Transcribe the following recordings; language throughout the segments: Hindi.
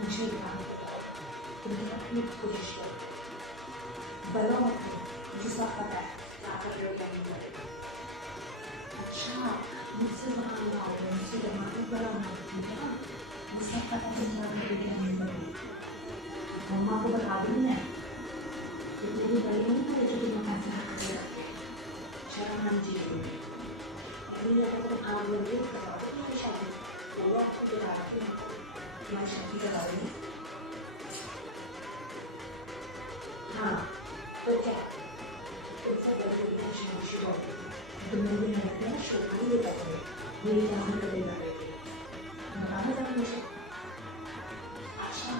मुझे ध्यान तुमने अपनी कोशिश करो, बलो मत करो, मुझे सब पता है क्या कर रहे हो क्या नहीं कर रहे हो। अच्छा, मुझसे बाहर आओ, मुझसे दिमाग बड़ा मत कीजिए, मुझे सब पता है तुम क्या कर रहे हो क्या नहीं कर रहे हो। मम्मा को बता दूँ मैं, तो तेरी बड़ी नहीं करे जो तुम्हें पैसे रख के रखे, शर्म आनी चाहिए। अभी अगर तुम काम में नहीं करवा दो तो शादी वो आपको करा रही है, मैं शादी करा रही हूँ। हाँ तो क्या तुमसे बड़ी टेंशन शुरू हो गई, तुम मेरी हेल्प में शुरू नहीं कर रहे, मेरी काम करेगा बताना था मुझे। अच्छा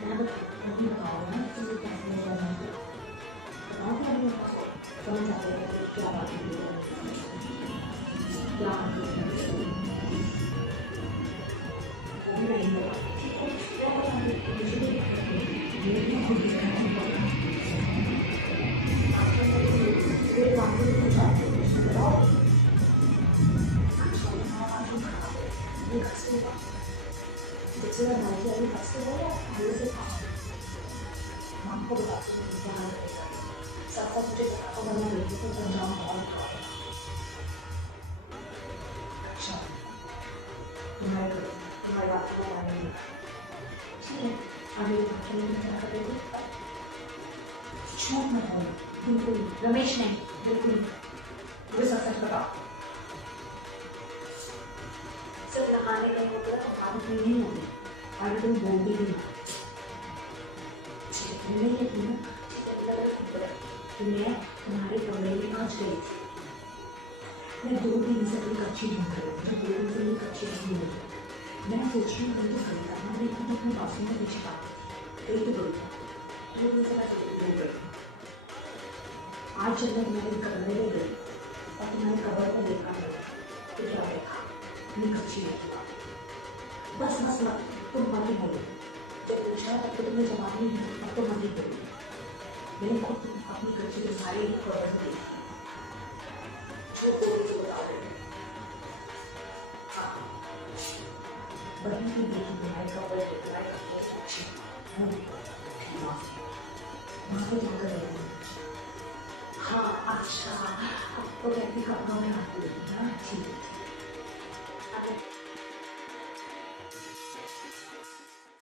मैं बताओ ना तुम्हें कैसे हो जाना है, बताओ क्या मेरे पास समझ आ रहा है क्या बात है क्या नहीं होगा क्या मुझे खुद मेरे काम में कुछ आते हैं बताओ। अच्छा ये घर से होगा जितना भाई अभी घर से हो या पहले से था माँ को बताते हैं क्या हाल रहेगा, साथ साथ मुझे तो बनना बेटी को समझाऊँ बहुत खराब। अच्छा तुम्हारे बात को मानेंगे ठीक है, आगे क्या कर रहे थे झूठ मत बोलो, बिल्कुल रमेश नहीं, बिल्कुल मुझे सच सच बताओ। सिर्फ नहाने नहीं होता है, आदत नहीं होती, आगे तुम बोलती भी नहीं लेती ना, मैं तुम्हारे कमरे में आज गई थी, मैं 2 दिन से एक अच्छी ढूंढ रही थी, 2 दिन से एक अच्छी ढूंढ रही थी, मैं सोच रही हूँ तुमको सही करना, लेकिन तुम अपने बातों में पीछे पाती गई तो गई 2 दिन से मैं बोल रही हूँ। आज जब मैं तुम्हारे कमरे में गई और तुम्हारे कबर को देखा तो क्या देखा, नहीं अच्छी लगी बस बस मत तुम मत ही बोलो, जब पूछा तब तो तुम्हें जवाब नहीं दिया, अब तो मत ही बोलो, मैंने खुद अपनी कच्ची के सारे कबर में देखी जो बोली तो बता रहे हाँ बड़ी की देखी तुम्हारे कबर को, तुम्हारे कबर से अच्छी वहाँ पे जाकर देखी। हाँ अच्छा अब तो कहती कपड़ों में आती है ठीक है।